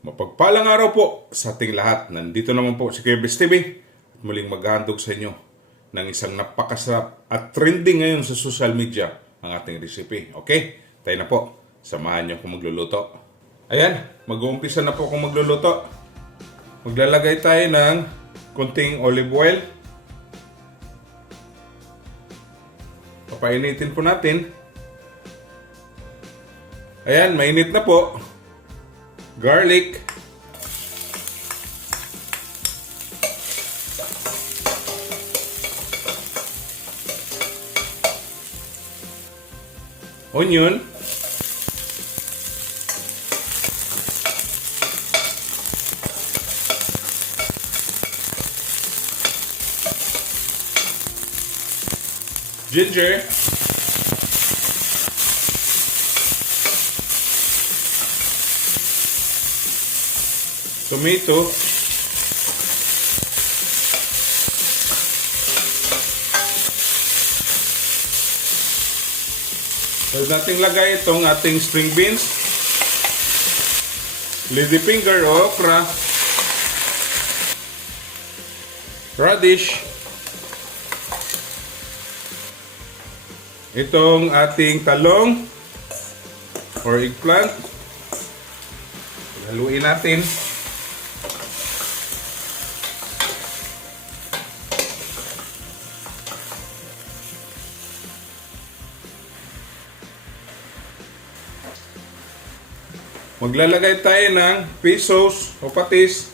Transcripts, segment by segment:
Mapagpalang araw po sa ating lahat. Nandito naman po si Kirby's TV at muling maghahandog sa inyo ng isang napakasarap at trending ngayon sa social media ang ating recipe. Okay? Tayo na po. Samahan niyo akong magluluto. Ayan, mag-uumpisa na po akong magluluto. Maglalagay tayo ng konting olive oil. Papainitin po natin. Ayan, mainit na po. Garlic. Onion. Ginger. Tomato. Pwede nating lagay itong ating string beans, ladyfinger o okra, radish, itong ating talong or eggplant. Haluin natin. Maglalagay tayo ng fish sauce o patis.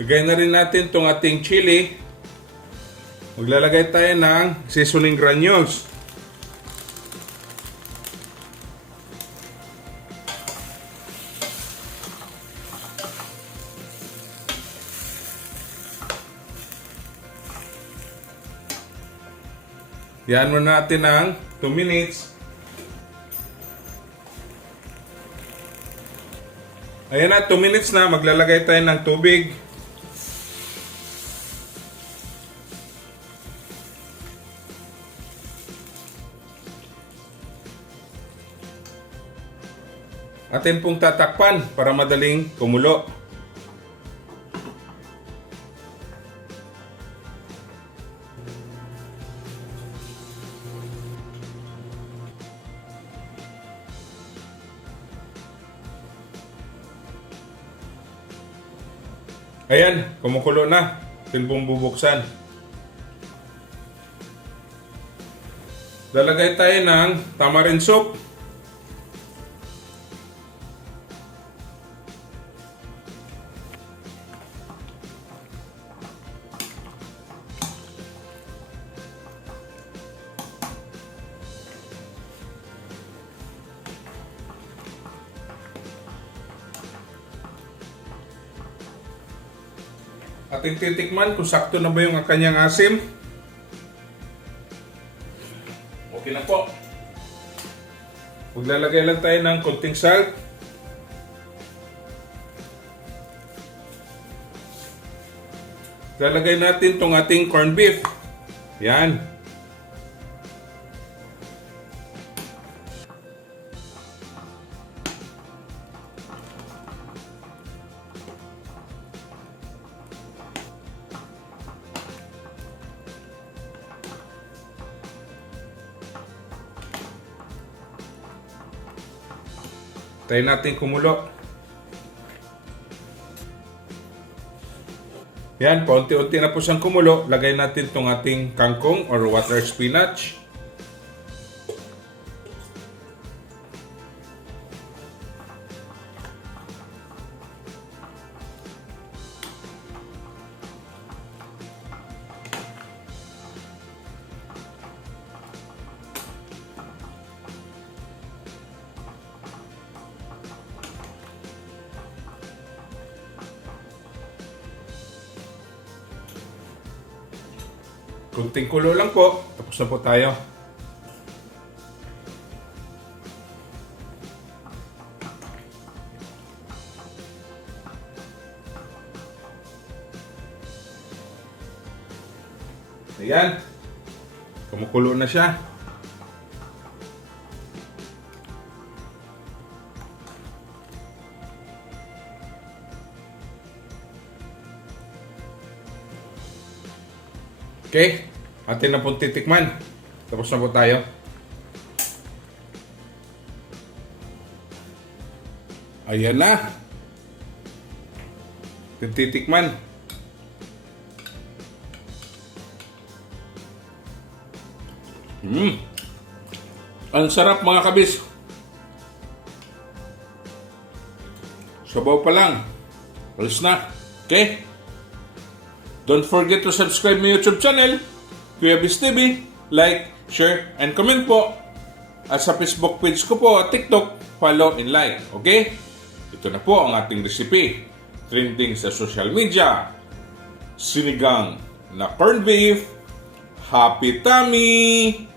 Lagay na rin natin itong ating chili. Maglalagay tayo ng seasoning granules. Yan muna natin ng 2 minutes. Ayan na, 2 minutes na. Maglalagay tayo ng tubig. Atin pong tatakpan para madaling kumulo. Ayan, kumukulo na. Atin pong bubuksan. Lalagay tayo ng tamarind soup. Ating titikman kung sakto na ba yung kanyang asim. Okay na po. Maglalagay lang tayo ng konting salt. Lalagay natin tong ating corned beef. Yan. Tayo natin kumulo. Yan, paunti-unti na po siyang kumulo. Lagay natin itong ating kangkong or water spinach. Kunting kulo lang po. Tapos na po tayo. Ayan. Kumukulo na siya. Okay, atin na pong titikman. Tapos na po tayo. Ayan na. Titikman. Ang sarap mga kabis. Sabaw pa lang. Alis na. Okay? Don't forget to subscribe my YouTube channel, Kuya Biz TV. Like, share, and comment po. At sa Facebook page ko po at TikTok, follow and like. Okay? Ito na po ang ating recipe. Trending sa social media. Sinigang na corned beef. Happy tummy!